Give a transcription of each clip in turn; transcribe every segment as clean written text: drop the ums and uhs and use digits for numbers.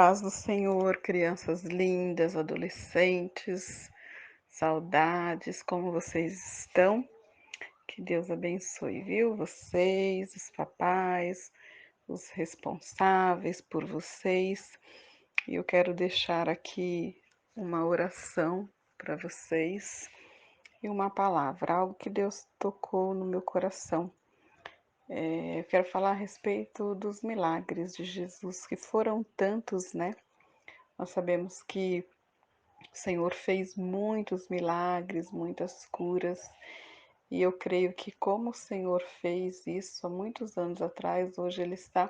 paz do Senhor, crianças lindas, adolescentes, saudades, como vocês estão? Que Deus abençoe, viu? Vocês, os papais, os responsáveis por vocês. E eu quero deixar aqui uma oração para vocês e uma palavra, algo que Deus tocou no meu coração. Eu quero falar a respeito dos milagres de Jesus, que foram tantos, né? Nós sabemos que o Senhor fez muitos milagres, muitas curas, e eu creio que como o Senhor fez isso há muitos anos atrás, hoje Ele está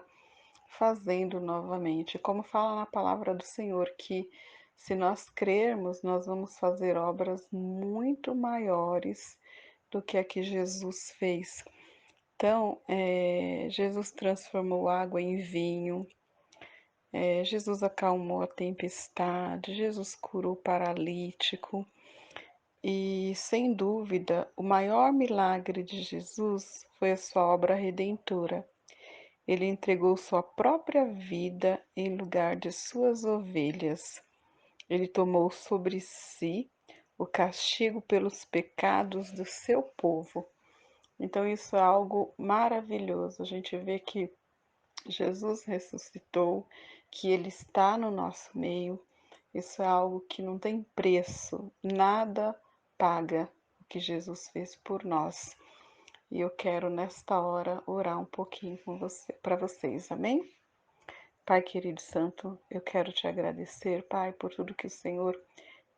fazendo novamente. Como fala na palavra do Senhor, que se nós crermos, nós vamos fazer obras muito maiores do que a que Jesus fez. Então, Jesus transformou água em vinho, Jesus acalmou a tempestade, Jesus curou o paralítico. E, sem dúvida, o maior milagre de Jesus foi a sua obra redentora. Ele entregou sua própria vida em lugar de suas ovelhas. Ele tomou sobre si o castigo pelos pecados do seu povo. Então, isso é algo maravilhoso. A gente vê que Jesus ressuscitou, que Ele está no nosso meio. Isso é algo que não tem preço, nada paga o que Jesus fez por nós. E eu quero nesta hora orar um pouquinho com você, para vocês, amém? Pai querido santo, eu quero te agradecer, Pai, por tudo que o Senhor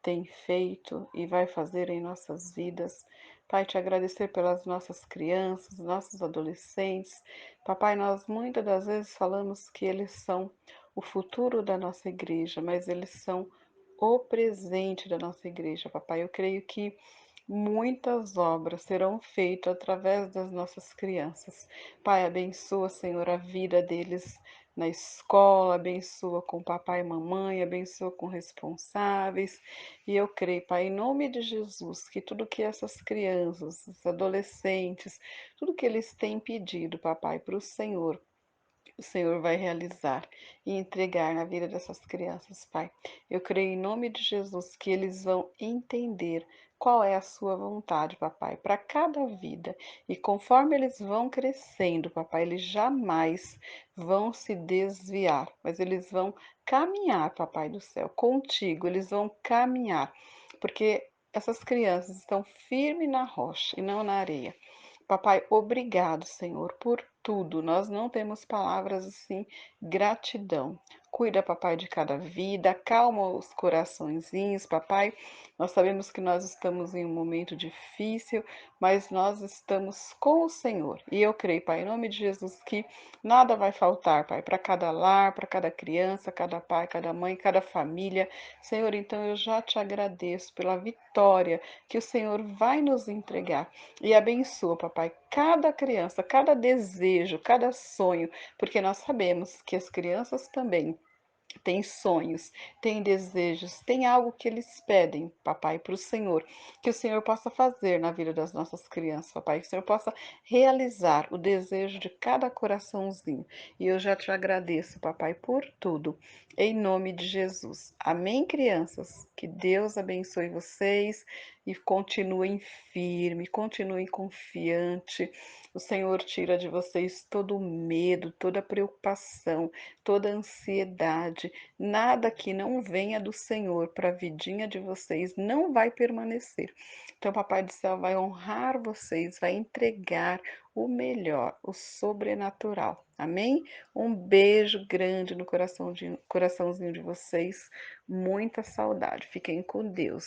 tem feito e vai fazer em nossas vidas. Pai, te agradecer pelas nossas crianças, nossos adolescentes. Papai, nós muitas das vezes falamos que eles são o futuro da nossa igreja, mas eles são o presente da nossa igreja, papai. Eu creio que muitas obras serão feitas através das nossas crianças. Pai, abençoa, Senhor, a vida deles na escola, abençoa com papai e mamãe, abençoa com responsáveis. E eu creio, Pai, em nome de Jesus, que tudo que essas crianças, os adolescentes, tudo que eles têm pedido, papai, para o Senhor vai realizar e entregar na vida dessas crianças, Pai. Eu creio em nome de Jesus que eles vão entender qual é a sua vontade, papai, para cada vida. E conforme eles vão crescendo, papai, eles jamais vão se desviar, mas eles vão caminhar, papai do céu, contigo, eles vão caminhar, porque essas crianças estão firmes na rocha e não na areia. Papai, obrigado, Senhor, por tudo. Nós não temos palavras assim, gratidão. Cuida, papai, de cada vida, acalma os coraçõezinhos, papai. Nós sabemos que nós estamos em um momento difícil, mas nós estamos com o Senhor. E eu creio, Pai, em nome de Jesus, que nada vai faltar, Pai, para cada lar, para cada criança, cada pai, cada mãe, cada família. Senhor, então eu já te agradeço pela vitória que o Senhor vai nos entregar. E abençoa, papai, cada criança, cada desejo, cada sonho, porque nós sabemos que as crianças também têm sonhos, têm desejos, têm algo que eles pedem, papai, para o Senhor, que o Senhor possa fazer na vida das nossas crianças, papai, que o Senhor possa realizar o desejo de cada coraçãozinho. E eu já te agradeço, papai, por tudo, em nome de Jesus. Amém, crianças? Que Deus abençoe vocês e continuem firme, continuem confiante. O Senhor tira de vocês todo o medo, toda a preocupação, toda a ansiedade. Nada que não venha do Senhor para a vidinha de vocês não vai permanecer. Então, Papai do Céu vai honrar vocês, vai entregar o melhor, o sobrenatural. Amém? Um beijo grande no coraçãozinho de vocês. Muita saudade. Fiquem com Deus.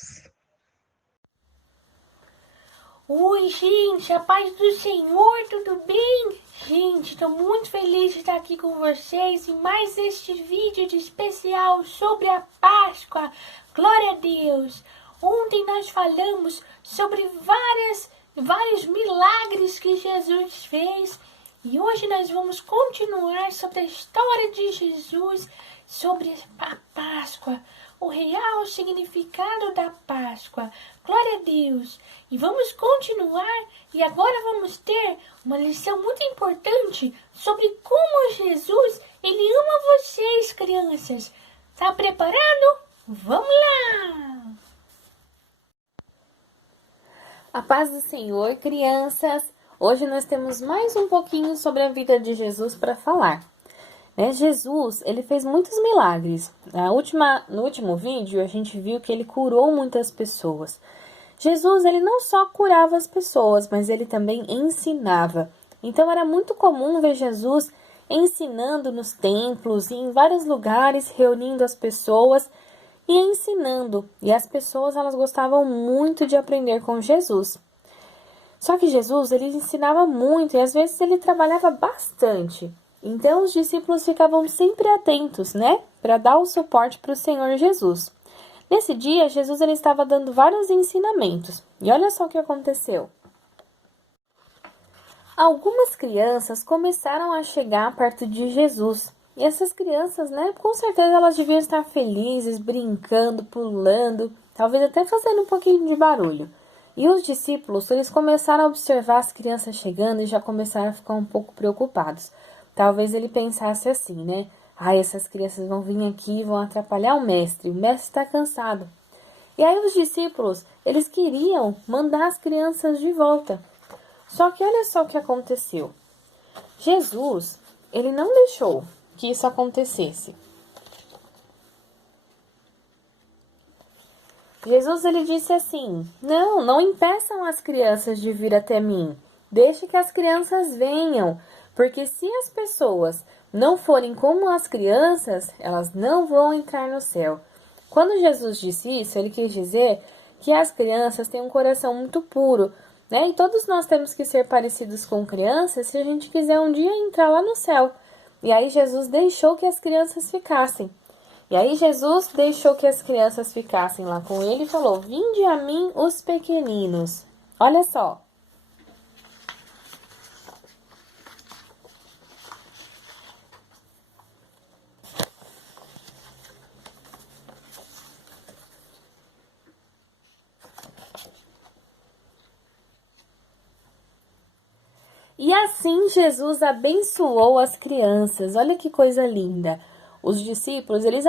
Oi, gente, a paz do Senhor, tudo bem? Gente, estou muito feliz de estar aqui com vocês em mais este vídeo de especial sobre a Páscoa. Glória a Deus! Ontem nós falamos sobre vários milagres que Jesus fez e hoje nós vamos continuar sobre a história de Jesus, sobre a Páscoa, o real significado da Páscoa. Glória a Deus! E vamos continuar e agora vamos ter uma lição muito importante sobre como Jesus, ele ama vocês, crianças. Tá preparado? Vamos lá! A paz do Senhor, crianças! Hoje nós temos mais um pouquinho sobre a vida de Jesus para falar. Jesus, ele fez muitos milagres. No último vídeo, a gente viu que ele curou muitas pessoas. Jesus, ele não só curava as pessoas, mas ele também ensinava. Então, era muito comum ver Jesus ensinando nos templos e em vários lugares, reunindo as pessoas e ensinando. E as pessoas, elas gostavam muito de aprender com Jesus. Só que Jesus, ele ensinava muito e às vezes ele trabalhava bastante. Então, os discípulos ficavam sempre atentos, para dar o suporte para o Senhor Jesus. Nesse dia, Jesus ele estava dando vários ensinamentos. E olha só o que aconteceu. Algumas crianças começaram a chegar perto de Jesus. E essas crianças, com certeza elas deviam estar felizes, brincando, pulando, talvez até fazendo um pouquinho de barulho. E os discípulos, eles começaram a observar as crianças chegando e já começaram a ficar um pouco preocupados. Talvez ele pensasse assim, essas crianças vão vir aqui e vão atrapalhar o mestre está cansado. E aí os discípulos, eles queriam mandar as crianças de volta. Só que olha só o que aconteceu. Jesus, ele não deixou que isso acontecesse. Jesus, ele disse assim, não impeçam as crianças de vir até mim. Deixe que as crianças venham, porque se as pessoas não forem como as crianças, elas não vão entrar no céu. Quando Jesus disse isso, ele quis dizer que as crianças têm um coração muito puro, E todos nós temos que ser parecidos com crianças se a gente quiser um dia entrar lá no céu. E aí Jesus deixou que as crianças ficassem. Lá com ele e falou, vinde a mim os pequeninos. Olha só. E assim Jesus abençoou as crianças. Olha que coisa linda. Os discípulos, eles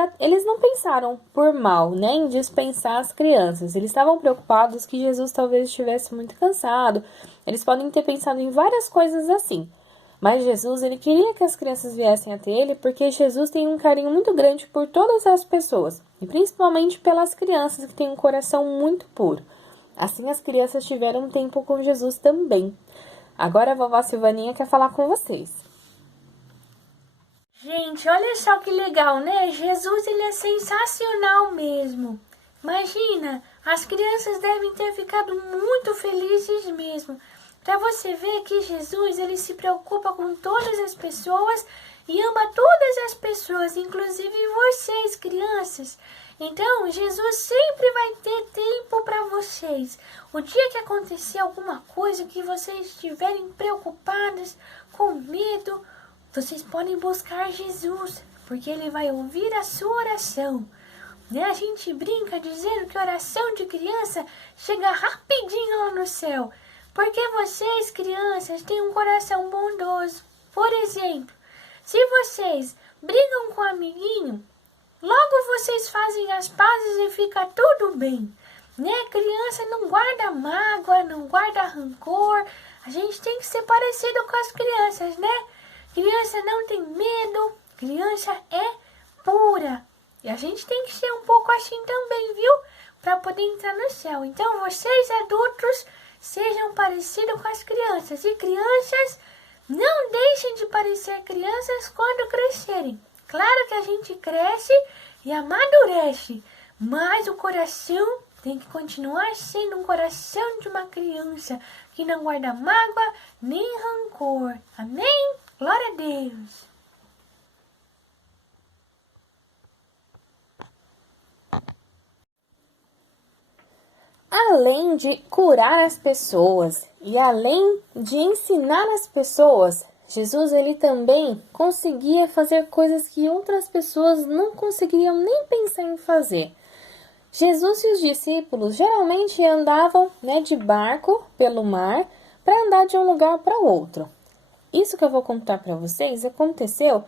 não pensaram por mal, em dispensar as crianças. Eles estavam preocupados que Jesus talvez estivesse muito cansado. Eles podem ter pensado em várias coisas assim. Mas Jesus, ele queria que as crianças viessem até ele porque Jesus tem um carinho muito grande por todas as pessoas. E principalmente pelas crianças que têm um coração muito puro. Assim as crianças tiveram um tempo com Jesus também. Agora a vovó Silvaninha quer falar com vocês. Gente, olha só que legal, Jesus, ele é sensacional mesmo. Imagina, as crianças devem ter ficado muito felizes mesmo. Para você ver que Jesus, ele se preocupa com todas as pessoas e ama todas as pessoas, inclusive vocês, crianças. Então, Jesus sempre vai ter tempo para vocês. O dia que acontecer alguma coisa que vocês estiverem preocupadas, com medo, vocês podem buscar Jesus, porque ele vai ouvir a sua oração. A gente brinca dizendo que oração de criança chega rapidinho lá no céu, porque vocês, crianças, têm um coração bondoso. Por exemplo, se vocês brigam com um amiguinho, logo vocês fazem as pazes e fica tudo bem. Criança não guarda mágoa, não guarda rancor. A gente tem que ser parecido com as crianças, Criança não tem medo, criança é pura. E a gente tem que ser um pouco assim também, viu? Para poder entrar no céu. Então, vocês adultos, sejam parecidos com as crianças. E crianças, não deixem de parecer crianças quando crescerem. Claro que a gente cresce e amadurece, mas o coração tem que continuar sendo um coração de uma criança que não guarda mágoa nem rancor. Amém? Glória a Deus! Além de curar as pessoas e além de ensinar as pessoas, Jesus ele também conseguia fazer coisas que outras pessoas não conseguiriam nem pensar em fazer. Jesus e os discípulos geralmente andavam de barco pelo mar para andar de um lugar para o outro. Isso que eu vou contar para vocês aconteceu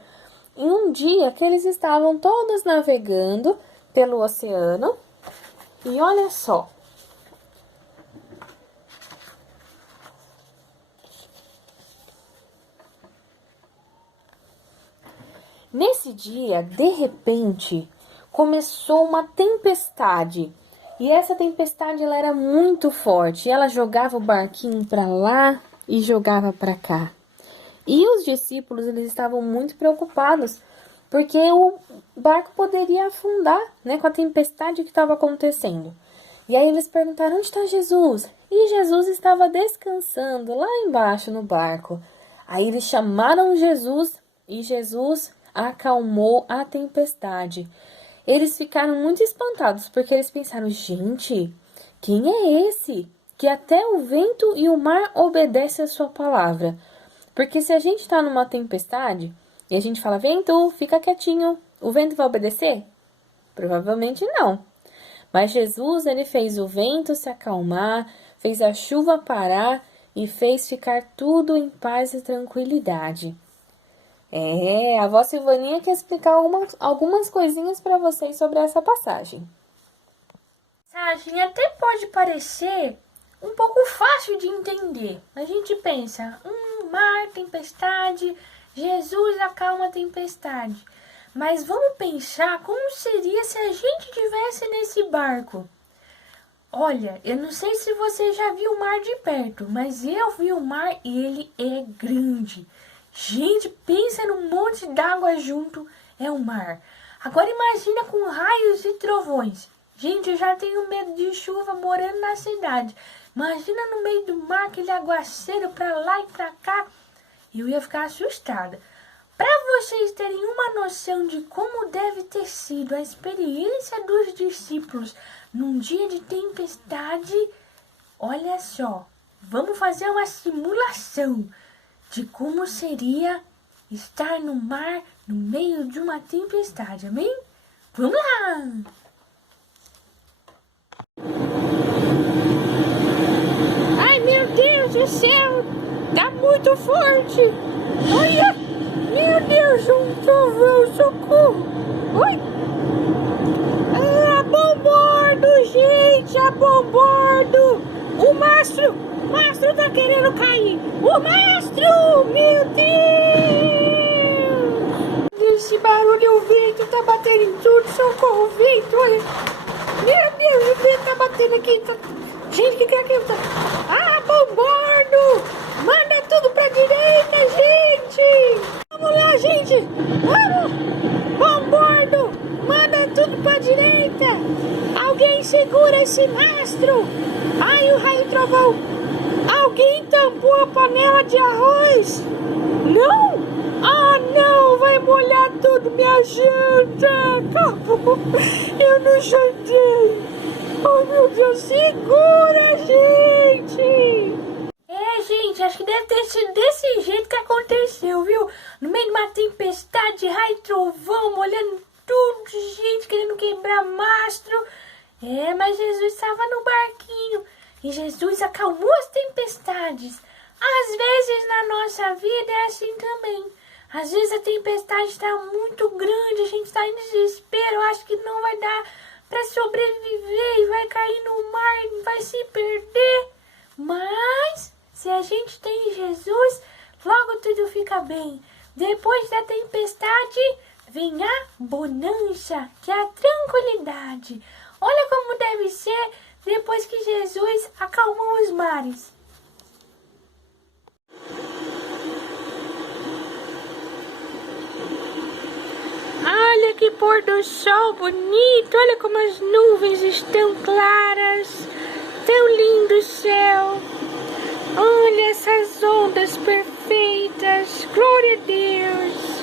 em um dia que eles estavam todos navegando pelo oceano. E olha só. Nesse dia, de repente, começou uma tempestade. E essa tempestade ela era muito forte. Ela jogava o barquinho para lá e jogava para cá. E os discípulos eles estavam muito preocupados, porque o barco poderia afundar, né, com a tempestade que estava acontecendo. E aí eles perguntaram: onde está Jesus? E Jesus estava descansando lá embaixo no barco. Aí eles chamaram Jesus e Jesus acalmou a tempestade. Eles ficaram muito espantados, porque eles pensaram: gente, quem é esse que até o vento e o mar obedecem a sua palavra? Porque se a gente está numa tempestade e a gente fala: vento, fica quietinho, o vento vai obedecer? Provavelmente não. Mas Jesus, ele fez o vento se acalmar, fez a chuva parar e fez ficar tudo em paz e tranquilidade. A avó Silvaninha quer explicar algumas coisinhas para vocês sobre essa passagem. Passagem até pode parecer um pouco fácil de entender. A gente pensa, mar, tempestade, Jesus acalma a tempestade. Mas vamos pensar como seria se a gente estivesse nesse barco. Olha, eu não sei se você já viu o mar de perto, mas eu vi o mar e ele é grande. Gente, pensa num monte d'água junto, é o mar. Agora imagina com raios e trovões. Gente, eu já tenho medo de chuva morando na cidade. Imagina no meio do mar, aquele aguaceiro pra lá e pra cá. Eu ia ficar assustada. Para vocês terem uma noção de como deve ter sido a experiência dos discípulos num dia de tempestade, olha só, vamos fazer uma simulação de como seria estar no mar no meio de uma tempestade, amém? Vamos lá! Ai, meu Deus do céu! Tá muito forte! Olha! Meu Deus, um trovão, socorro! Oi! A bombordo, gente! A bombordo! O mastro tá querendo cair! O mastro! Meu Deus! Esse barulho, o vento tá batendo em tudo, socorro, o vento, olha! Meu Deus, o vento tá batendo aqui, tá... Gente, o que é aquilo? Ah, bombordo! Manda tudo pra direita, gente! Vamos lá, gente! Vamos! Bombordo! Manda tudo pra direita! Alguém segura esse mastro! Ai, o raio trovão! Alguém tampou a panela de arroz! Não! Ah, não! Vai molhar tudo, minha janta! Acabou! Eu não jantei! Oh, meu Deus! Segura, gente! Gente, acho que deve ter sido desse jeito que aconteceu, viu? No meio de uma tempestade, raio e trovão, molhando tudo, gente querendo quebrar mastro. Mas Jesus estava no barquinho e Jesus acalmou as tempestades. Às vezes na nossa vida é assim também. Às vezes a tempestade está muito grande, a gente está em desespero, acho que não vai dar para sobreviver e vai cair no mar e vai se perder. Mas se a gente tem Jesus, logo tudo fica bem. Depois da tempestade, vem a bonança, que é a tranquilidade. Olha como deve ser depois que Jesus acalmou os mares. Olha que pôr do sol bonito, olha como as nuvens estão claras. Tão lindo o céu. Olha essas ondas perfeitas. Glória a Deus.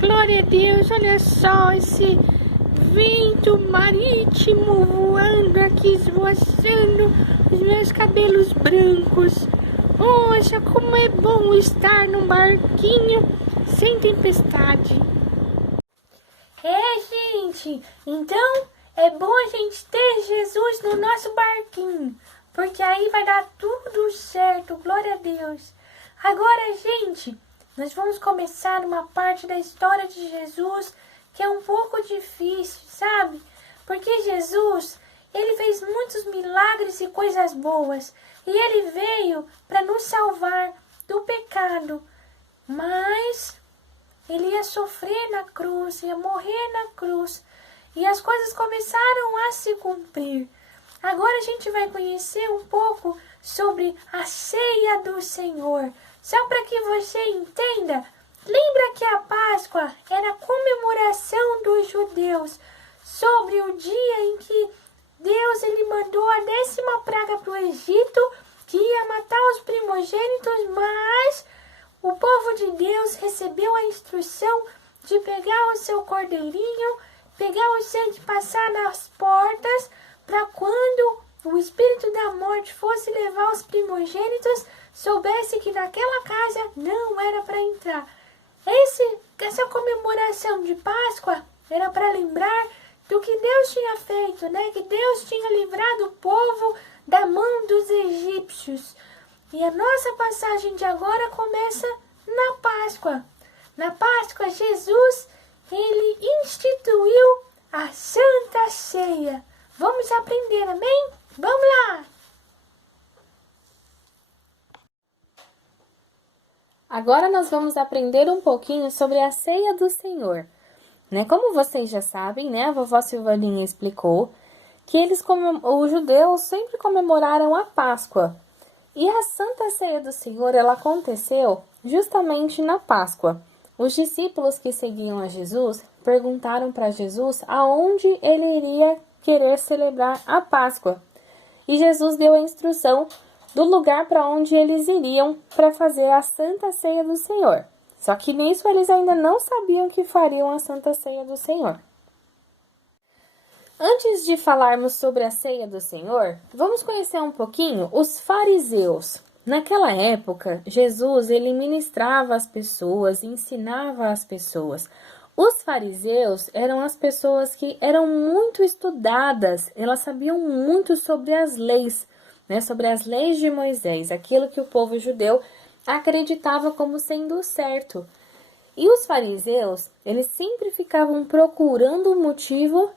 Glória a Deus. Olha só esse vento marítimo voando aqui, esvoaçando os meus cabelos brancos. Poxa, como é bom estar num barquinho sem tempestade. Gente. Então é bom a gente ter Jesus no nosso barquinho. Porque aí vai dar tudo certo, glória a Deus. Agora, gente, nós vamos começar uma parte da história de Jesus que é um pouco difícil, sabe? Porque Jesus, ele fez muitos milagres e coisas boas. E ele veio para nos salvar do pecado. Mas ele ia sofrer na cruz, ia morrer na cruz. E as coisas começaram a se cumprir. Agora a gente vai conhecer um pouco sobre a ceia do Senhor. Só para que você entenda, lembra que a Páscoa era a comemoração dos judeus sobre o dia em que Deus ele mandou a 10ª praga para o Egito, que ia matar os primogênitos, mas o povo de Deus recebeu a instrução de pegar o seu cordeirinho, pegar o sangue e passar nas portas, para quando o espírito da morte fosse levar os primogênitos, soubesse que naquela casa não era para entrar. Essa comemoração de Páscoa era para lembrar do que Deus tinha feito, né? Que Deus tinha livrado o povo da mão dos egípcios. E a nossa passagem de agora começa na Páscoa. Na Páscoa, Jesus, ele instituiu a Santa Ceia. Vamos aprender, amém? Vamos lá! Agora nós vamos aprender um pouquinho sobre a ceia do Senhor. Como vocês já sabem, a vovó Silvaninha explicou que os judeus sempre comemoraram a Páscoa. E a Santa Ceia do Senhor, ela aconteceu justamente na Páscoa. Os discípulos que seguiam a Jesus perguntaram para Jesus aonde ele iria querer celebrar a Páscoa. E Jesus deu a instrução do lugar para onde eles iriam para fazer a Santa Ceia do Senhor. Só que nisso eles ainda não sabiam que fariam a Santa Ceia do Senhor. Antes de falarmos sobre a Ceia do Senhor, vamos conhecer um pouquinho os fariseus. Naquela época, Jesus ele ministrava as pessoas, ensinava as pessoas. Os fariseus eram as pessoas que eram muito estudadas, elas sabiam muito sobre as leis, sobre as leis de Moisés, aquilo que o povo judeu acreditava como sendo certo. E os fariseus, eles sempre ficavam procurando um motivo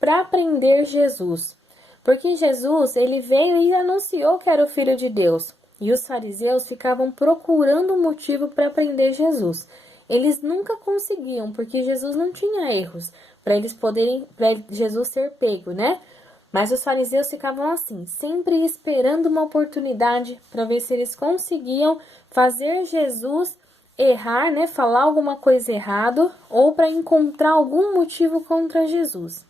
para prender Jesus. Porque Jesus, ele veio e anunciou que era o Filho de Deus. E os fariseus ficavam procurando um motivo para prender Jesus. Eles nunca conseguiam, porque Jesus não tinha erros para Jesus ser pego, Mas os fariseus ficavam assim, sempre esperando uma oportunidade para ver se eles conseguiam fazer Jesus errar, falar alguma coisa errado ou para encontrar algum motivo contra Jesus.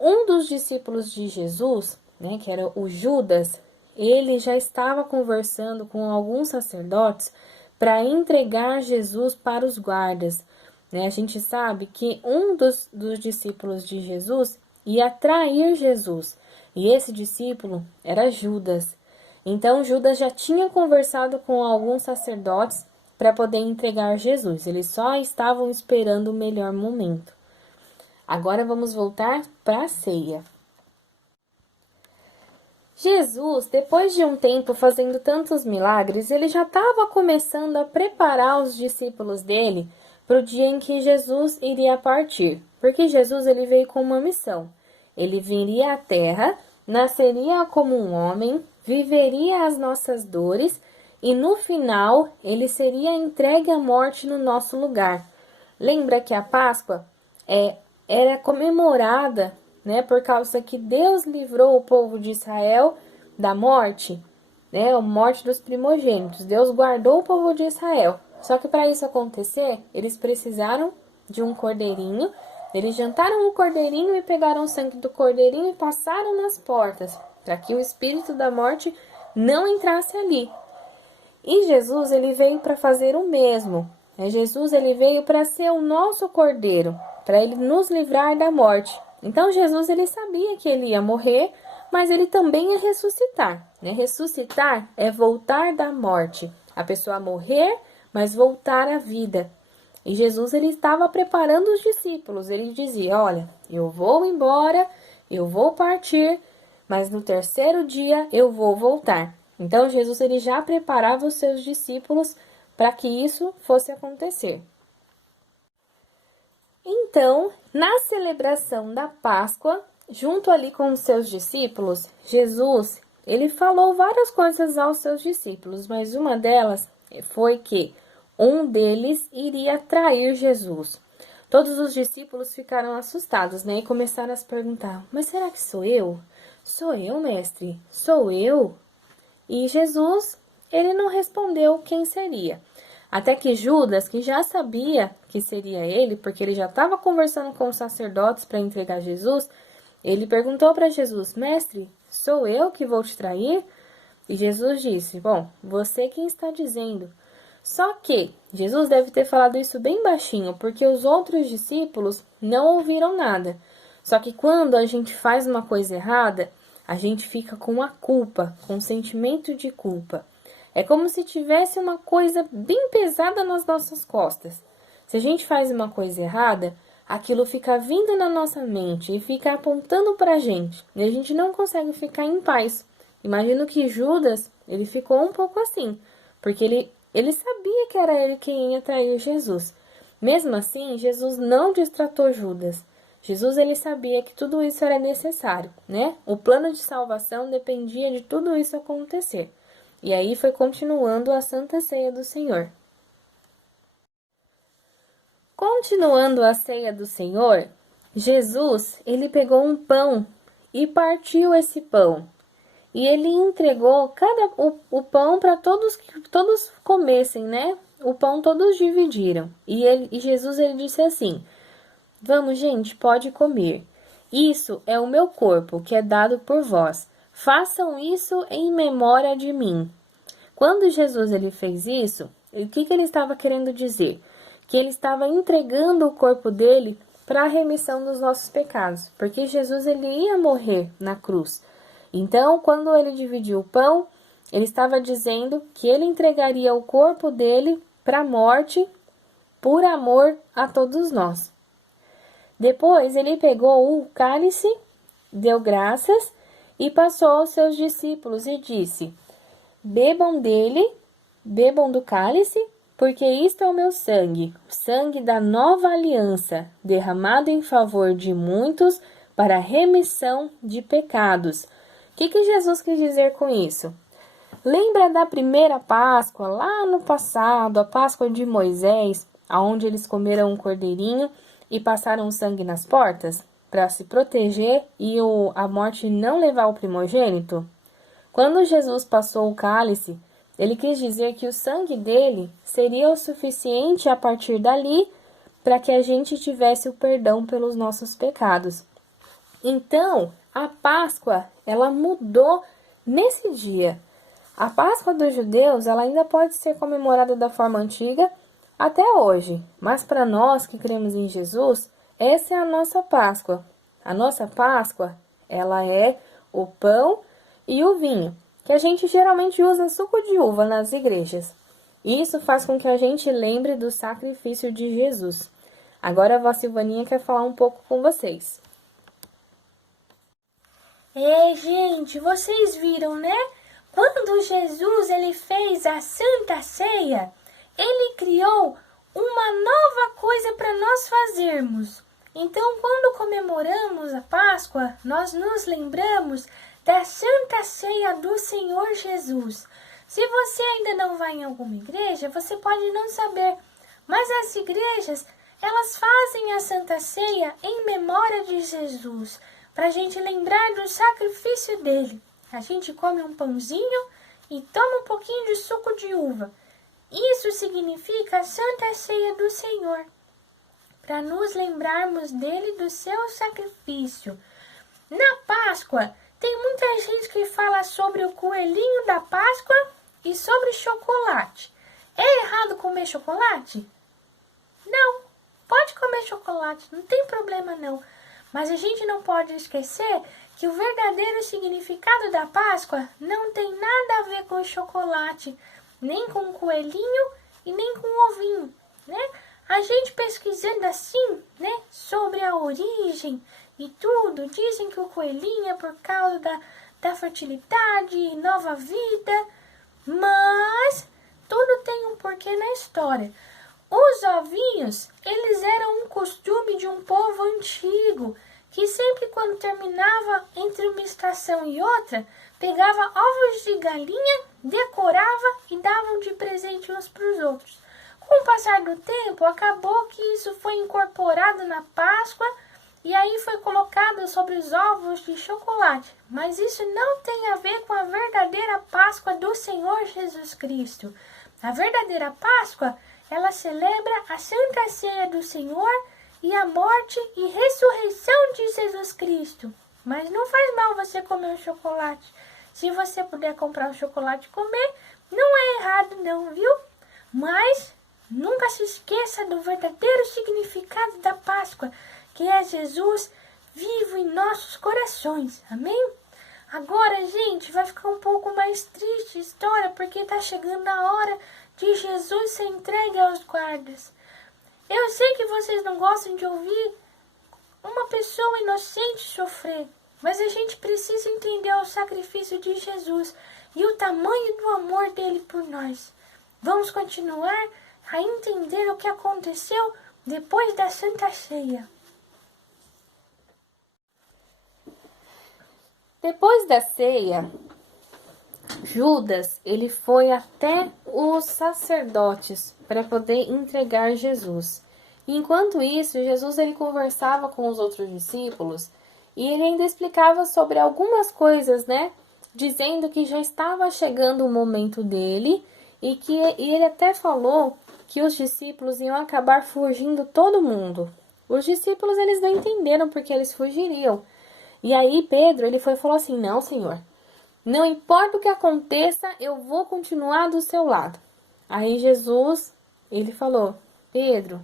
Um dos discípulos de Jesus, que era o Judas, ele já estava conversando com alguns sacerdotes para entregar Jesus para os guardas. A gente sabe que um dos discípulos de Jesus ia trair Jesus, e esse discípulo era Judas. Então Judas já tinha conversado com alguns sacerdotes para poder entregar Jesus, eles só estavam esperando o melhor momento. Agora vamos voltar para a ceia. Jesus, depois de um tempo fazendo tantos milagres, ele já estava começando a preparar os discípulos dele para o dia em que Jesus iria partir. Porque Jesus ele veio com uma missão. Ele viria à terra, nasceria como um homem, viveria as nossas dores e no final ele seria entregue à morte no nosso lugar. Lembra que a Páscoa era comemorada por causa que Deus livrou o povo de Israel da morte, a morte dos primogênitos. Deus guardou o povo de Israel. Só que para isso acontecer, eles precisaram de um cordeirinho. Eles jantaram o cordeirinho e pegaram o sangue do cordeirinho e passaram nas portas, para que o espírito da morte não entrasse ali. E Jesus ele veio para fazer o mesmo. Jesus ele veio para ser o nosso cordeiro, para ele nos livrar da morte. Então Jesus ele sabia que ele ia morrer, mas ele também ia ressuscitar. Ressuscitar é voltar da morte. A pessoa morrer, mas voltar à vida. E Jesus ele estava preparando os discípulos. Ele dizia, olha, eu vou embora, eu vou partir, mas no terceiro dia eu vou voltar. Então Jesus ele já preparava os seus discípulos para que isso fosse acontecer. Então, na celebração da Páscoa, junto ali com os seus discípulos, Jesus, ele falou várias coisas aos seus discípulos, mas uma delas foi que um deles iria trair Jesus. Todos os discípulos ficaram assustados, né? E começaram a se perguntar, mas será que sou eu? Sou eu, mestre? Sou eu? E Jesus, ele não respondeu quem seria. Até que Judas, que já sabia que seria ele, porque ele já estava conversando com os sacerdotes para entregar Jesus, ele perguntou para Jesus, mestre, sou eu que vou te trair? E Jesus disse, bom, você quem está dizendo. Só que Jesus deve ter falado isso bem baixinho, porque os outros discípulos não ouviram nada. Só que quando a gente faz uma coisa errada, a gente fica com a culpa, com o sentimento de culpa. É como se tivesse uma coisa bem pesada nas nossas costas. Se a gente faz uma coisa errada, aquilo fica vindo na nossa mente e fica apontando para a gente. E a gente não consegue ficar em paz. Imagino que Judas, ele ficou um pouco assim, porque ele sabia que era ele quem ia trair Jesus. Mesmo assim, Jesus não destratou Judas. Jesus, ele sabia que tudo isso era necessário, né? O plano de salvação dependia de tudo isso acontecer. E aí foi continuando a Santa Ceia do Senhor. Continuando a Ceia do Senhor, Jesus, ele pegou um pão e partiu esse pão. E ele entregou o pão para todos comessem, né? O pão todos dividiram. E Jesus ele disse assim, vamos, gente, pode comer. Isso é o meu corpo, que é dado por vós. Façam isso em memória de mim. Quando Jesus ele fez isso, o que ele estava querendo dizer? Que ele estava entregando o corpo dele para a remissão dos nossos pecados. Porque Jesus ele ia morrer na cruz. Então, quando ele dividiu o pão, ele estava dizendo que ele entregaria o corpo dele para a morte por amor a todos nós. Depois, ele pegou o cálice, deu graças e passou aos seus discípulos e disse, bebam dele, bebam do cálice, porque isto é o meu sangue, o sangue da nova aliança, derramado em favor de muitos para a remissão de pecados. O que Jesus quis dizer com isso? Lembra da primeira Páscoa, lá no passado, a Páscoa de Moisés, onde eles comeram um cordeirinho e passaram sangue nas portas para se proteger e a morte não levar o primogênito? Quando Jesus passou o cálice, ele quis dizer que o sangue dele seria o suficiente a partir dali para que a gente tivesse o perdão pelos nossos pecados. Então, a Páscoa, ela mudou nesse dia. A Páscoa dos judeus, ela ainda pode ser comemorada da forma antiga até hoje. Mas para nós que cremos em Jesus, essa é a nossa Páscoa. A nossa Páscoa, ela é o pão e o vinho, que a gente geralmente usa suco de uva nas igrejas. Isso faz com que a gente lembre do sacrifício de Jesus. Agora a vó Silvaninha quer falar um pouco com vocês. Gente, vocês viram, né? Quando Jesus ele fez a Santa Ceia, ele criou uma nova coisa para nós fazermos. Então, quando comemoramos a Páscoa, nós nos lembramos da Santa Ceia do Senhor Jesus. Se você ainda não vai em alguma igreja, você pode não saber, mas as igrejas, elas fazem a Santa Ceia em memória de Jesus, para a gente lembrar do sacrifício dele. A gente come um pãozinho e toma um pouquinho de suco de uva. Isso significa a Santa Ceia do Senhor, para nos lembrarmos dele, do seu sacrifício. Na Páscoa, tem muita gente que fala sobre o coelhinho da Páscoa e sobre chocolate. É errado comer chocolate? Não, pode comer chocolate, não tem problema não. Mas a gente não pode esquecer que o verdadeiro significado da Páscoa não tem nada a ver com o chocolate, nem com o coelhinho e nem com o ovinho, né? A gente pesquisando assim, né, sobre a origem e tudo, dizem que o coelhinho é por causa da fertilidade e nova vida, mas tudo tem um porquê na história. Os ovinhos, eles eram um costume de um povo antigo, que sempre quando terminava entre uma estação e outra, pegava ovos de galinha, decorava e davam de presente uns para os outros. Com o passar do tempo, acabou que isso foi incorporado na Páscoa e aí foi colocado sobre os ovos de chocolate. Mas isso não tem a ver com a verdadeira Páscoa do Senhor Jesus Cristo. A verdadeira Páscoa, ela celebra a Santa Ceia do Senhor e a morte e ressurreição de Jesus Cristo. Mas não faz mal você comer um chocolate. Se você puder comprar um chocolate e comer, não é errado não, viu? Mas nunca se esqueça do verdadeiro significado da Páscoa, que é Jesus vivo em nossos corações. Amém? Agora, gente, vai ficar um pouco mais triste a história, porque está chegando a hora de Jesus ser entregue aos guardas. Eu sei que vocês não gostam de ouvir uma pessoa inocente sofrer, mas a gente precisa entender o sacrifício de Jesus e o tamanho do amor dele por nós. Vamos continuar a entender o que aconteceu depois da Santa Ceia. Depois da ceia, Judas, ele foi até os sacerdotes para poder entregar Jesus. E enquanto isso, Jesus ele conversava com os outros discípulos e ele ainda explicava sobre algumas coisas, né? Dizendo que já estava chegando o momento dele e ele até falou que os discípulos iam acabar fugindo todo mundo. Os discípulos eles não entenderam porque eles fugiriam. E aí Pedro ele foi e falou assim: "Não, Senhor, não importa o que aconteça, eu vou continuar do seu lado." Aí Jesus, ele falou: "Pedro,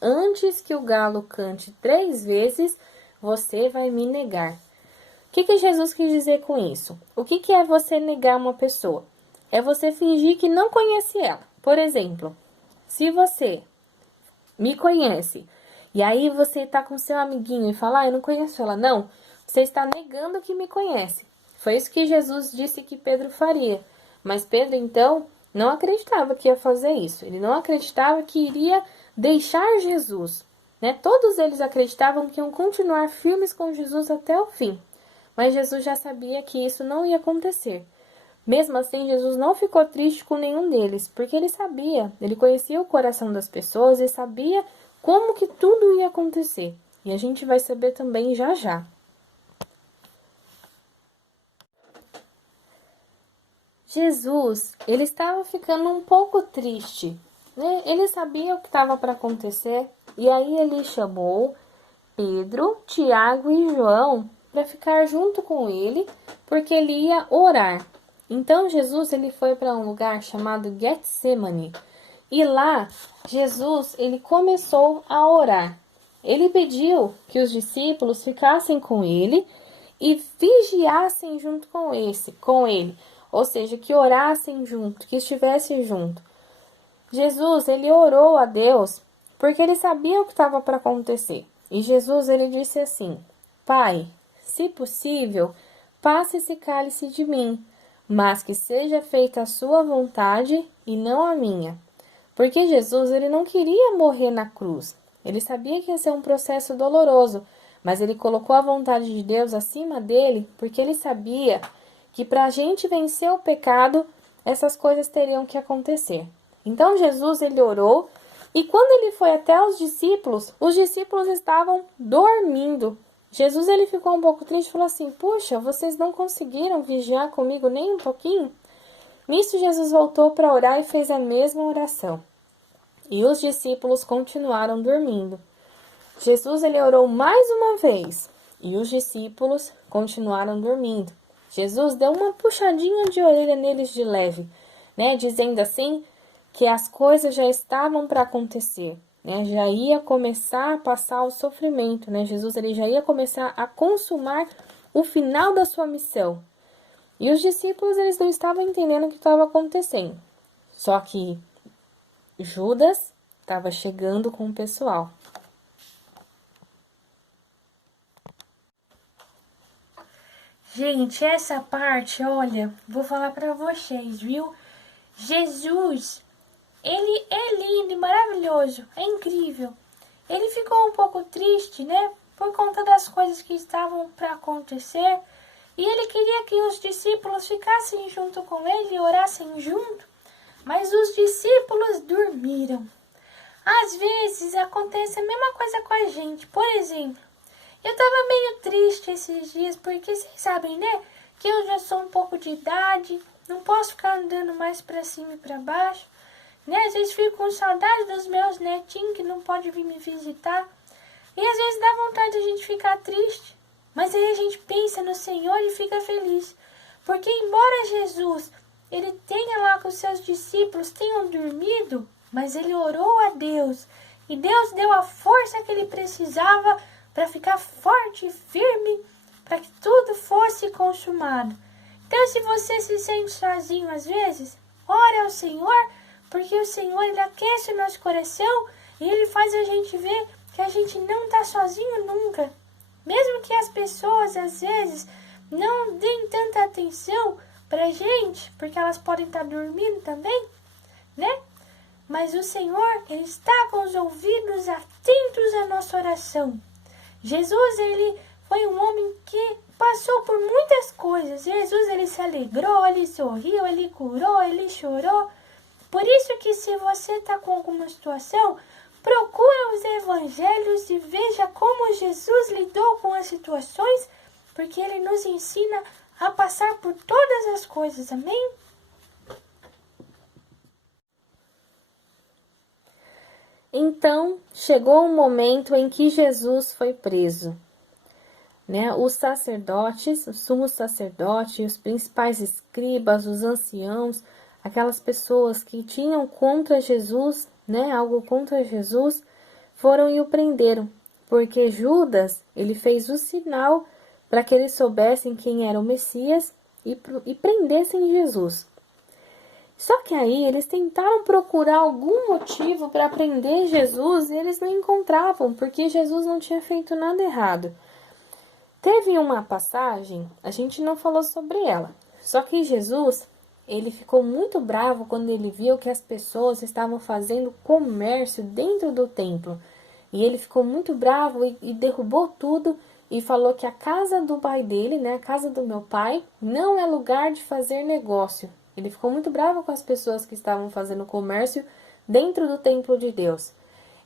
antes que o galo cante 3 vezes, você vai me negar." O que Jesus quis dizer com isso? O que é você negar uma pessoa? É você fingir que não conhece ela. Por exemplo, se você me conhece e aí você tá com seu amiguinho e fala: "Eu não conheço ela." Não, você está negando que me conhece. Foi isso que Jesus disse que Pedro faria. Mas Pedro, então, não acreditava que ia fazer isso. Ele não acreditava que iria deixar Jesus, né? Todos eles acreditavam que iam continuar firmes com Jesus até o fim. Mas Jesus já sabia que isso não ia acontecer. Mesmo assim, Jesus não ficou triste com nenhum deles, porque ele sabia, ele conhecia o coração das pessoas e sabia como que tudo ia acontecer. E a gente vai saber também já já. Jesus, ele estava ficando um pouco triste, né? Ele sabia o que estava para acontecer e aí ele chamou Pedro, Tiago e João para ficar junto com ele, porque ele ia orar. Então Jesus ele foi para um lugar chamado Getsemane e lá Jesus ele começou a orar. Ele pediu que os discípulos ficassem com ele e vigiassem junto com ele. Ou seja, que orassem junto, que estivessem junto. Jesus, ele orou a Deus porque ele sabia o que estava para acontecer. E Jesus, ele disse assim: "Pai, se possível, passe esse cálice de mim, mas que seja feita a sua vontade e não a minha." Porque Jesus, ele não queria morrer na cruz. Ele sabia que ia ser um processo doloroso, mas ele colocou a vontade de Deus acima dele porque ele sabia que para a gente vencer o pecado, essas coisas teriam que acontecer. Então Jesus ele orou e quando ele foi até os discípulos estavam dormindo. Jesus ele ficou um pouco triste e falou assim: "Puxa, vocês não conseguiram vigiar comigo nem um pouquinho?" Nisso Jesus voltou para orar e fez a mesma oração. E os discípulos continuaram dormindo. Jesus ele orou mais uma vez e os discípulos continuaram dormindo. Jesus deu uma puxadinha de orelha neles de leve, né? Dizendo assim que as coisas já estavam para acontecer, né? Já ia começar a passar o sofrimento, né? Jesus ele já ia começar a consumar o final da sua missão. E os discípulos eles não estavam entendendo o que estava acontecendo. Só que Judas estava chegando com o pessoal. Gente, essa parte, olha, vou falar para vocês, viu? Jesus, ele é lindo e maravilhoso, é incrível. Ele ficou um pouco triste, né, por conta das coisas que estavam para acontecer, e ele queria que os discípulos ficassem junto com ele e orassem junto, mas os discípulos dormiram. Às vezes acontece a mesma coisa com a gente. Por exemplo, eu estava meio triste esses dias, porque vocês sabem, né, que eu já sou um pouco de idade, não posso ficar andando mais para cima e para baixo, né? Às vezes fico com saudade dos meus netinhos que não podem vir me visitar. E às vezes dá vontade de a gente ficar triste. Mas aí a gente pensa no Senhor e fica feliz. Porque embora Jesus, ele tenha lá com os seus discípulos, tenham dormido, mas ele orou a Deus. E Deus deu a força que ele precisava para ficar forte e firme, para que tudo fosse consumado. Então, se você se sente sozinho às vezes, ore ao Senhor, porque o Senhor, ele aquece o nosso coração e ele faz a gente ver que a gente não está sozinho nunca. Mesmo que as pessoas, às vezes, não deem tanta atenção pra gente, porque elas podem estar dormindo também, né? Mas o Senhor, ele está com os ouvidos atentos à nossa oração. Jesus, ele foi um homem que passou por muitas coisas. Jesus, ele se alegrou, ele sorriu, ele curou, ele chorou. Por isso que se você está com alguma situação, procura os evangelhos e veja como Jesus lidou com as situações, porque ele nos ensina a passar por todas as coisas, amém? Então, chegou o momento em que Jesus foi preso. Né? Os sacerdotes, o sumo sacerdote, os principais escribas, os anciãos, aquelas pessoas que tinham contra Jesus, né, algo contra Jesus, foram e o prenderam, porque Judas, ele fez o sinal para que eles soubessem quem era o Messias e prendessem Jesus. Só que aí eles tentaram procurar algum motivo para prender Jesus e eles não encontravam, porque Jesus não tinha feito nada errado. Teve uma passagem, a gente não falou sobre ela, só que Jesus, ele ficou muito bravo quando ele viu que as pessoas estavam fazendo comércio dentro do templo. E ele ficou muito bravo e derrubou tudo e falou que a casa do pai dele, né, a casa do meu pai, não é lugar de fazer negócio. Ele ficou muito bravo com as pessoas que estavam fazendo comércio dentro do templo de Deus.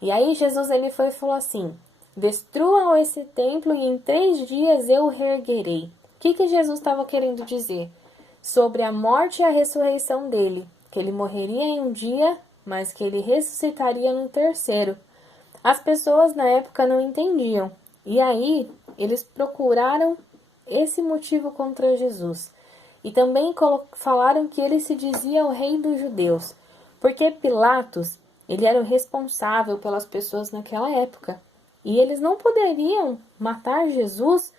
E aí Jesus, ele foi e falou assim: destruam esse templo e em 3 dias eu o reerguerei. O que Jesus estava querendo dizer? Sobre a morte e a ressurreição dele, que ele morreria em um dia, mas que ele ressuscitaria no 3º. As pessoas na época não entendiam, e aí eles procuraram esse motivo contra Jesus. E também falaram que ele se dizia o rei dos judeus, porque Pilatos, ele era o responsável pelas pessoas naquela época. E eles não poderiam matar Jesus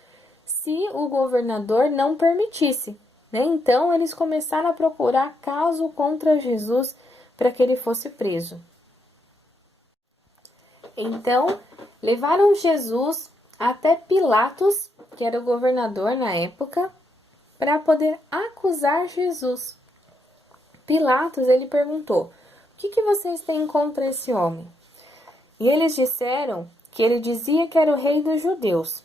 se o governador não permitisse. Então, eles começaram a procurar caso contra Jesus para que ele fosse preso. Então, levaram Jesus até Pilatos, que era o governador na época, para poder acusar Jesus. Pilatos, ele perguntou: o que vocês têm contra esse homem? E eles disseram que ele dizia que era o rei dos judeus.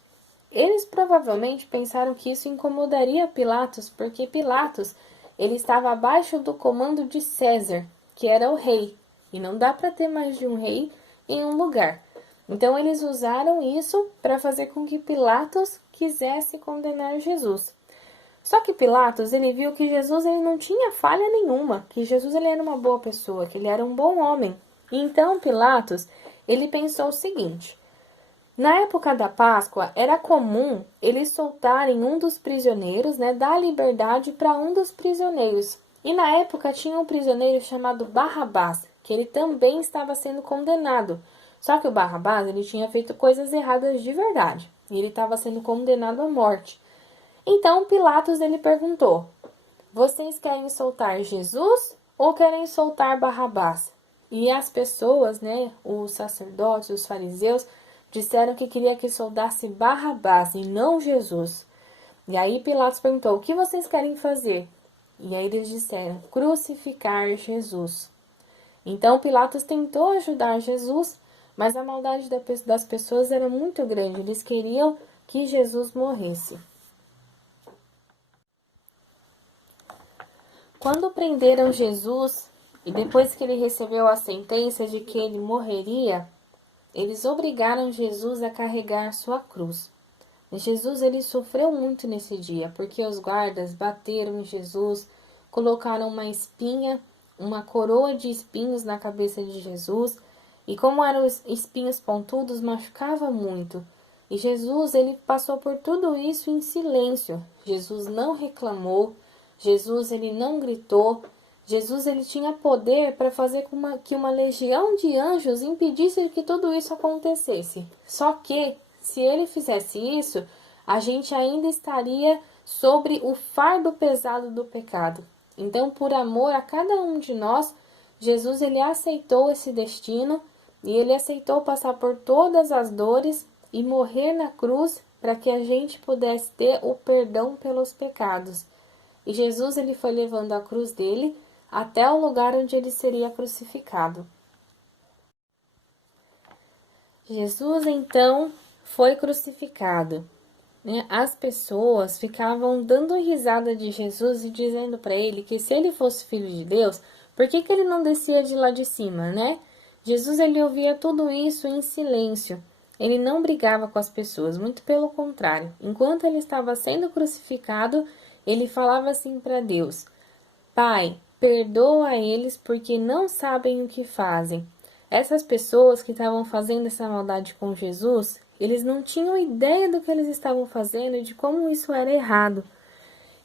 Eles provavelmente pensaram que isso incomodaria Pilatos, porque Pilatos, ele estava abaixo do comando de César, que era o rei, e não dá para ter mais de um rei em um lugar. Então eles usaram isso para fazer com que Pilatos quisesse condenar Jesus. Só que Pilatos, ele viu que Jesus, ele não tinha falha nenhuma, que Jesus, ele era uma boa pessoa, que ele era um bom homem. Então Pilatos, ele pensou o seguinte: na época da Páscoa, era comum eles soltarem um dos prisioneiros, né, dar liberdade para um dos prisioneiros. E na época tinha um prisioneiro chamado Barrabás, que ele também estava sendo condenado. Só que o Barrabás, ele tinha feito coisas erradas de verdade, e ele estava sendo condenado à morte. Então Pilatos, ele perguntou: vocês querem soltar Jesus ou querem soltar Barrabás? E as pessoas, né, os sacerdotes, os fariseus, disseram que queria que soltasse Barrabás e não Jesus. E aí Pilatos perguntou: o que vocês querem fazer? E aí eles disseram: crucificar Jesus. Então Pilatos tentou ajudar Jesus, mas a maldade das pessoas era muito grande. Eles queriam que Jesus morresse. Quando prenderam Jesus e depois que ele recebeu a sentença de que ele morreria, eles obrigaram Jesus a carregar sua cruz. Jesus ele sofreu muito nesse dia, porque os guardas bateram em Jesus, colocaram uma espinha, uma coroa de espinhos na cabeça de Jesus, e como eram os espinhos pontudos, machucava muito. E Jesus ele passou por tudo isso em silêncio. Jesus não reclamou, Jesus ele não gritou. Jesus ele tinha poder para fazer que uma legião de anjos impedisse que tudo isso acontecesse. Só que, se ele fizesse isso, a gente ainda estaria sobre o fardo pesado do pecado. Então, por amor a cada um de nós, Jesus ele aceitou esse destino e ele aceitou passar por todas as dores e morrer na cruz para que a gente pudesse ter o perdão pelos pecados. E Jesus ele foi levando a cruz dele até o lugar onde ele seria crucificado. Jesus então foi crucificado. As pessoas ficavam dando risada de Jesus e dizendo para ele que se ele fosse filho de Deus, por que ele não descia de lá de cima, né? Jesus ele ouvia tudo isso em silêncio. Ele não brigava com as pessoas, muito pelo contrário. Enquanto ele estava sendo crucificado, ele falava assim para Deus: Pai, perdoa eles porque não sabem o que fazem. Essas pessoas que estavam fazendo essa maldade com Jesus, eles não tinham ideia do que eles estavam fazendo e de como isso era errado.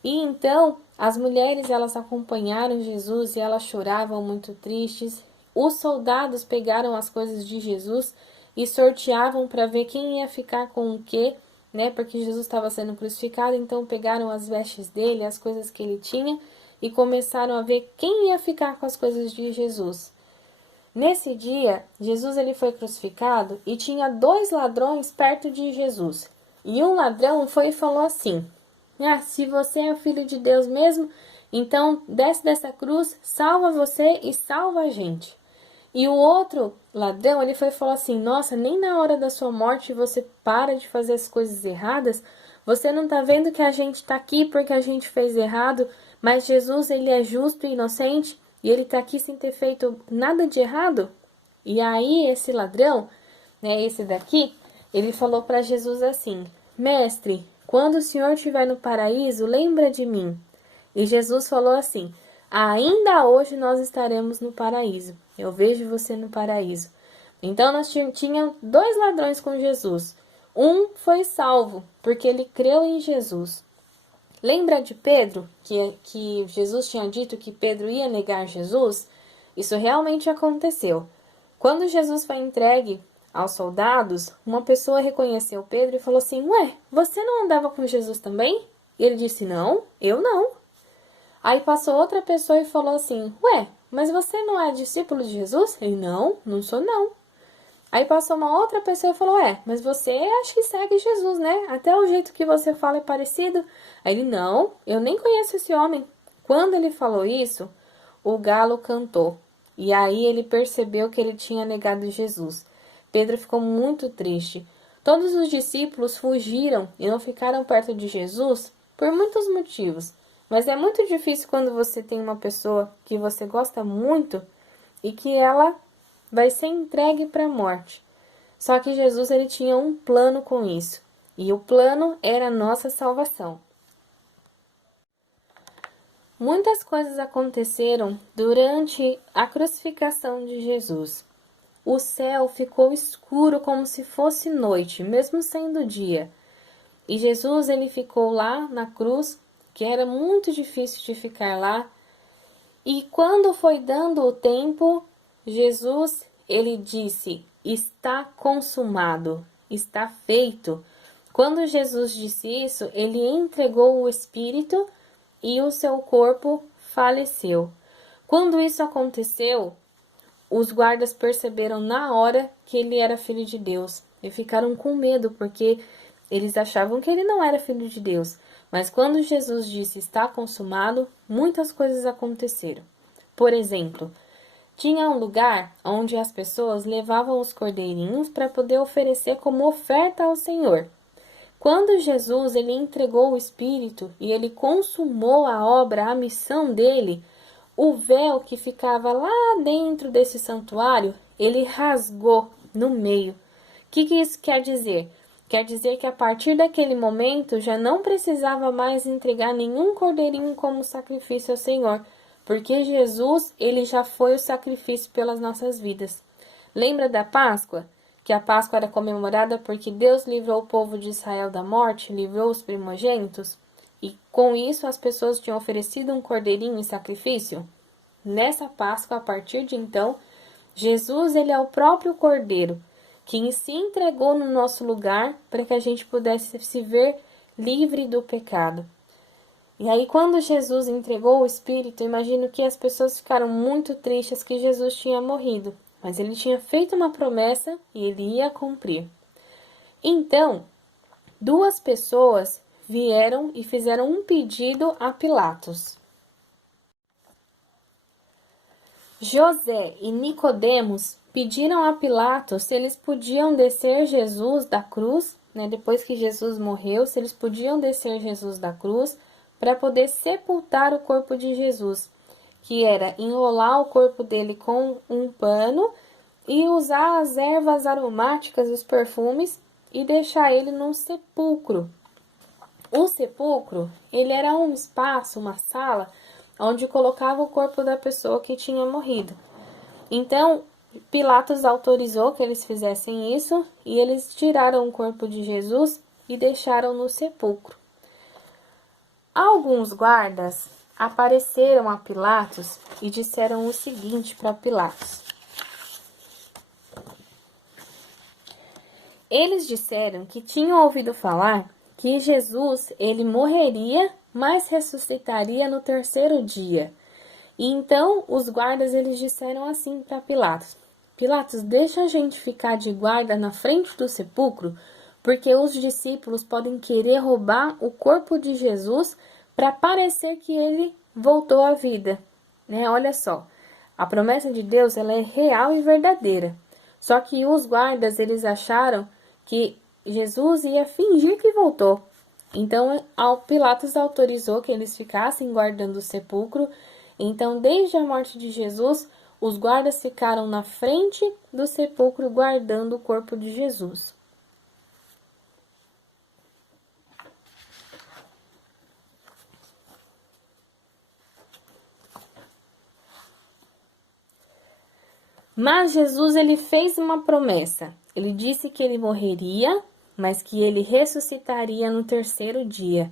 E então, as mulheres elas acompanharam Jesus e elas choravam muito tristes. Os soldados pegaram as coisas de Jesus e sorteavam para ver quem ia ficar com o quê, né? Porque Jesus estava sendo crucificado, então pegaram as vestes dele, as coisas que ele tinha e começaram a ver quem ia ficar com as coisas de Jesus. Nesse dia, Jesus ele foi crucificado e tinha 2 ladrões perto de Jesus. E um ladrão foi e falou assim: se você é o filho de Deus mesmo, então desce dessa cruz, salva você e salva a gente. E o outro ladrão, ele foi e falou assim: nossa, nem na hora da sua morte você para de fazer as coisas erradas? Você não tá vendo que a gente tá aqui porque a gente fez errado, mas Jesus, ele é justo e inocente e ele tá aqui sem ter feito nada de errado? E aí esse ladrão, né, esse daqui, ele falou para Jesus assim: mestre, quando o Senhor estiver no paraíso, lembra de mim. E Jesus falou assim: ainda hoje nós estaremos no paraíso. Eu vejo você no paraíso. Então nós tínhamos 2 ladrões com Jesus. Um foi salvo, porque ele creu em Jesus. Lembra de Pedro, que Jesus tinha dito que Pedro ia negar Jesus? Isso realmente aconteceu. Quando Jesus foi entregue aos soldados, uma pessoa reconheceu Pedro e falou assim: ué, você não andava com Jesus também? E ele disse: não, eu não. Aí passou outra pessoa e falou assim: ué, mas você não é discípulo de Jesus? Ele: não, não sou não. Aí passou uma outra pessoa e falou: mas você acha que segue Jesus, né? Até o jeito que você fala é parecido. Aí ele: não, eu nem conheço esse homem. Quando ele falou isso, o galo cantou. E aí ele percebeu que ele tinha negado Jesus. Pedro ficou muito triste. Todos os discípulos fugiram e não ficaram perto de Jesus por muitos motivos. Mas é muito difícil quando você tem uma pessoa que você gosta muito e que ela vai ser entregue para a morte. Só que Jesus ele tinha um plano com isso. E o plano era a nossa salvação. Muitas coisas aconteceram durante a crucificação de Jesus. O céu ficou escuro como se fosse noite, mesmo sendo dia. E Jesus ele ficou lá na cruz, que era muito difícil de ficar lá. E quando foi dando o tempo, Jesus ele disse: está consumado, está feito. Quando Jesus disse isso, ele entregou o Espírito e o seu corpo faleceu. Quando isso aconteceu, os guardas perceberam na hora que ele era filho de Deus e ficaram com medo, porque eles achavam que ele não era filho de Deus. Mas quando Jesus disse está consumado, muitas coisas aconteceram. Por exemplo, tinha um lugar onde as pessoas levavam os cordeirinhos para poder oferecer como oferta ao Senhor. Quando Jesus ele entregou o Espírito e ele consumou a obra, a missão dele, o véu que ficava lá dentro desse santuário, ele rasgou no meio. O que isso quer dizer? Quer dizer que a partir daquele momento já não precisava mais entregar nenhum cordeirinho como sacrifício ao Senhor, porque Jesus ele já foi o sacrifício pelas nossas vidas. Lembra da Páscoa? Que a Páscoa era comemorada porque Deus livrou o povo de Israel da morte, livrou os primogênitos, e com isso as pessoas tinham oferecido um cordeirinho em sacrifício. Nessa Páscoa, a partir de então, Jesus ele é o próprio Cordeiro, que se entregou no nosso lugar para que a gente pudesse se ver livre do pecado. E aí, quando Jesus entregou o Espírito, imagino que as pessoas ficaram muito tristes que Jesus tinha morrido. Mas ele tinha feito uma promessa e ele ia cumprir. Então, duas pessoas vieram e fizeram um pedido a Pilatos. José e Nicodemos pediram a Pilatos se eles podiam descer Jesus da cruz, depois que Jesus morreu, se eles podiam descer Jesus da cruz para poder sepultar o corpo de Jesus, que era enrolar o corpo dele com um pano e usar as ervas aromáticas, os perfumes, e deixar ele num sepulcro. O sepulcro, ele era um espaço, uma sala, onde colocava o corpo da pessoa que tinha morrido. Então, Pilatos autorizou que eles fizessem isso, e eles tiraram o corpo de Jesus e deixaram no sepulcro. Alguns guardas apareceram a Pilatos e disseram o seguinte para Pilatos. Eles disseram que tinham ouvido falar que Jesus ele morreria, mas ressuscitaria no terceiro dia. E então os guardas eles disseram assim para Pilatos: Pilatos, deixa a gente ficar de guarda na frente do sepulcro, porque os discípulos podem querer roubar o corpo de Jesus para parecer que ele voltou à vida. Olha só, a promessa de Deus ela é real e verdadeira. Só que os guardas eles acharam que Jesus ia fingir que voltou. Então, Pilatos autorizou que eles ficassem guardando o sepulcro. Então, desde a morte de Jesus, os guardas ficaram na frente do sepulcro guardando o corpo de Jesus. Mas Jesus ele fez uma promessa. Ele disse que ele morreria, mas que ele ressuscitaria no terceiro dia.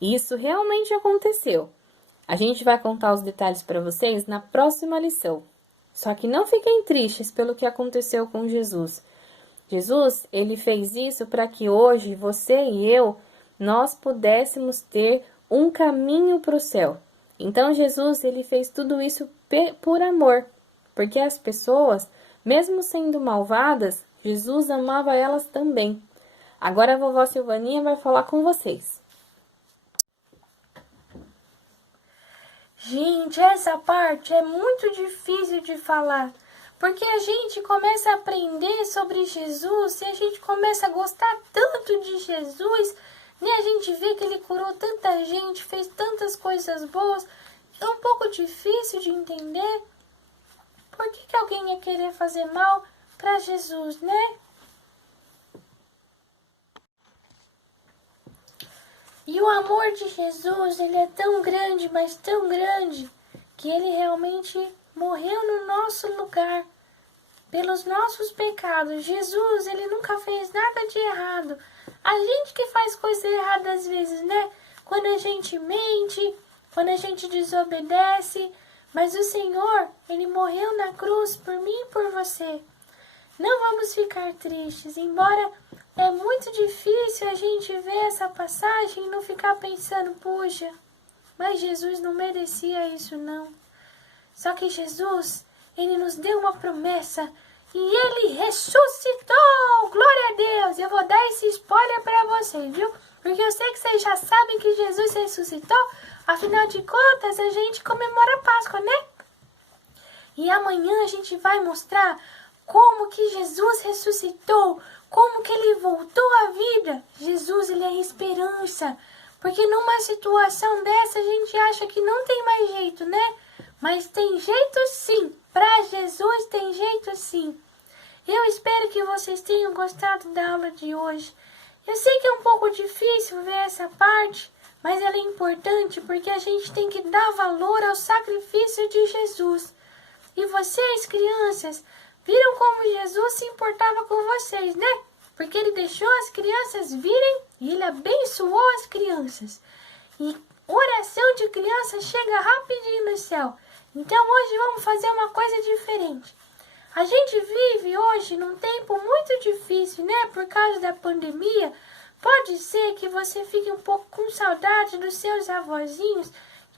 E isso realmente aconteceu. A gente vai contar os detalhes para vocês na próxima lição. Só que não fiquem tristes pelo que aconteceu com Jesus. Jesus, ele fez isso para que hoje você e eu, nós pudéssemos ter um caminho para o céu. Então Jesus, ele fez tudo isso por amor. Porque as pessoas, mesmo sendo malvadas, Jesus amava elas também. Agora a vovó Silvaninha vai falar com vocês. Gente, essa parte é muito difícil de falar, porque a gente começa a aprender sobre Jesus e a gente começa a gostar tanto de Jesus, A gente vê que ele curou tanta gente, fez tantas coisas boas, é um pouco difícil de entender. Por que alguém ia querer fazer mal para Jesus, né? E o amor de Jesus, ele é tão grande, mas tão grande, que ele realmente morreu no nosso lugar, pelos nossos pecados. Jesus, ele nunca fez nada de errado. A gente que faz coisa errada às vezes, né? Quando a gente mente, quando a gente desobedece. Mas o Senhor, ele morreu na cruz por mim e por você. Não vamos ficar tristes, embora é muito difícil a gente ver essa passagem e não ficar pensando, puxa, mas Jesus não merecia isso não. Só que Jesus, ele nos deu uma promessa e ele ressuscitou! Glória a Deus! Eu vou dar esse spoiler para vocês, viu? Porque eu sei que vocês já sabem que Jesus ressuscitou. Afinal de contas, a gente comemora a Páscoa, né? E amanhã a gente vai mostrar como que Jesus ressuscitou, como que ele voltou à vida. Jesus, ele é esperança. Porque numa situação dessa a gente acha que não tem mais jeito, né? Mas tem jeito sim. Para Jesus tem jeito sim. Eu espero que vocês tenham gostado da aula de hoje. Eu sei que é um pouco difícil ver essa parte, mas ela é importante porque a gente tem que dar valor ao sacrifício de Jesus. E vocês, crianças, viram como Jesus se importava com vocês, né? Porque ele deixou as crianças virem e ele abençoou as crianças. E oração de criança chega rapidinho no céu. Então hoje vamos fazer uma coisa diferente. A gente vive hoje num tempo muito difícil, né? Por causa da pandemia. Pode ser que você fique um pouco com saudade dos seus avózinhos,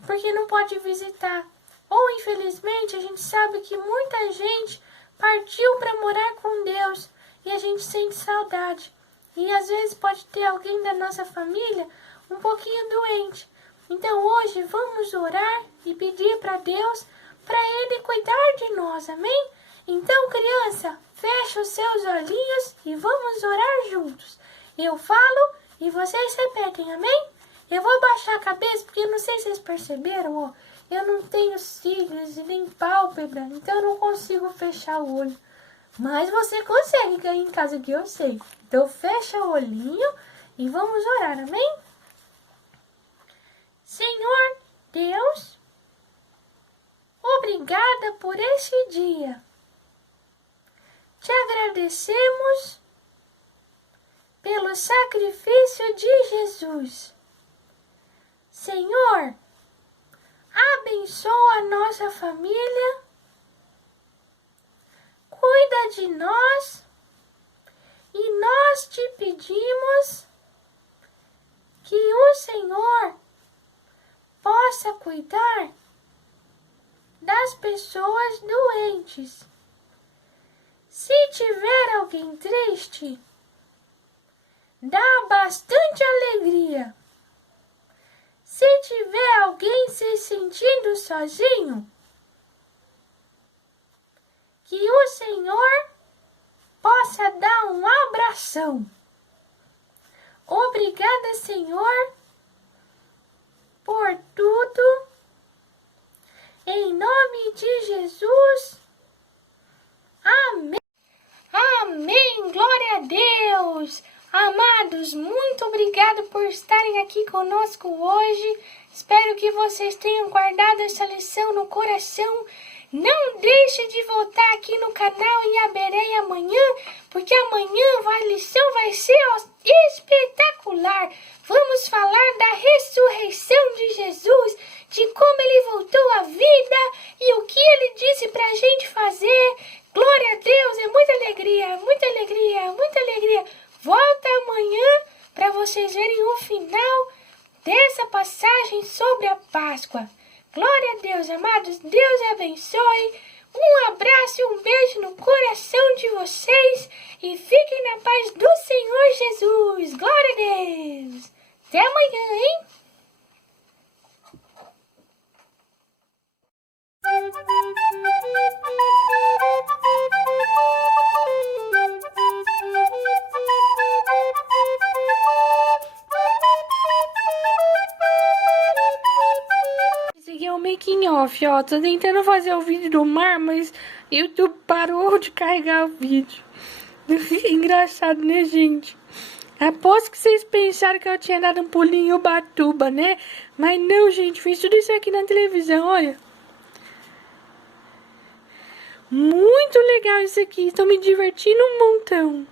porque não pode visitar. Ou, infelizmente, a gente sabe que muita gente partiu para morar com Deus e a gente sente saudade. E às vezes pode ter alguém da nossa família um pouquinho doente. Então hoje vamos orar e pedir para Deus, para Ele cuidar de nós, amém? Então, criança, fecha os seus olhinhos e vamos orar juntos. Eu falo e vocês repetem, amém? Eu vou baixar a cabeça porque eu não sei se vocês perceberam, ó. Eu não tenho cílios e nem pálpebra, então eu não consigo fechar o olho. Mas você consegue cair em casa que eu sei. Então fecha o olhinho e vamos orar, amém? Senhor Deus, obrigada por esse dia. Te agradecemos pelo sacrifício de Jesus. Senhor, abençoa a nossa família, cuida de nós e nós te pedimos que o Senhor possa cuidar das pessoas doentes. Se tiver alguém triste, dá bastante alegria. Se tiver alguém se sentindo sozinho, que o Senhor possa dar um abração. Obrigada, Senhor, por tudo. Em nome de Jesus. Amém. Amém. Glória a Deus. Amados, muito obrigado por estarem aqui conosco hoje. Espero que vocês tenham guardado essa lição no coração. Não deixe de voltar aqui no canal em Aberei amanhã, porque amanhã a lição vai ser espetacular. Vamos falar da ressurreição de Jesus, de como ele voltou à vida e o que ele disse pra gente fazer. Glória a Deus, é muita alegria, muita alegria, muita alegria. Volta amanhã para vocês verem o final dessa passagem sobre a Páscoa. Glória a Deus, amados. Deus abençoe. Um abraço e um beijo no coração de vocês. E fiquem na paz do Senhor Jesus. Glória a Deus. Até amanhã, hein? Making off, ó, tô tentando fazer o vídeo do mar, mas YouTube parou de carregar o vídeo. Engraçado, né, gente? Aposto que vocês pensaram que eu tinha dado um pulinho em Ubatuba, né? Mas não, gente, fiz tudo isso aqui na televisão, olha. Muito legal isso aqui, tô me divertindo um montão.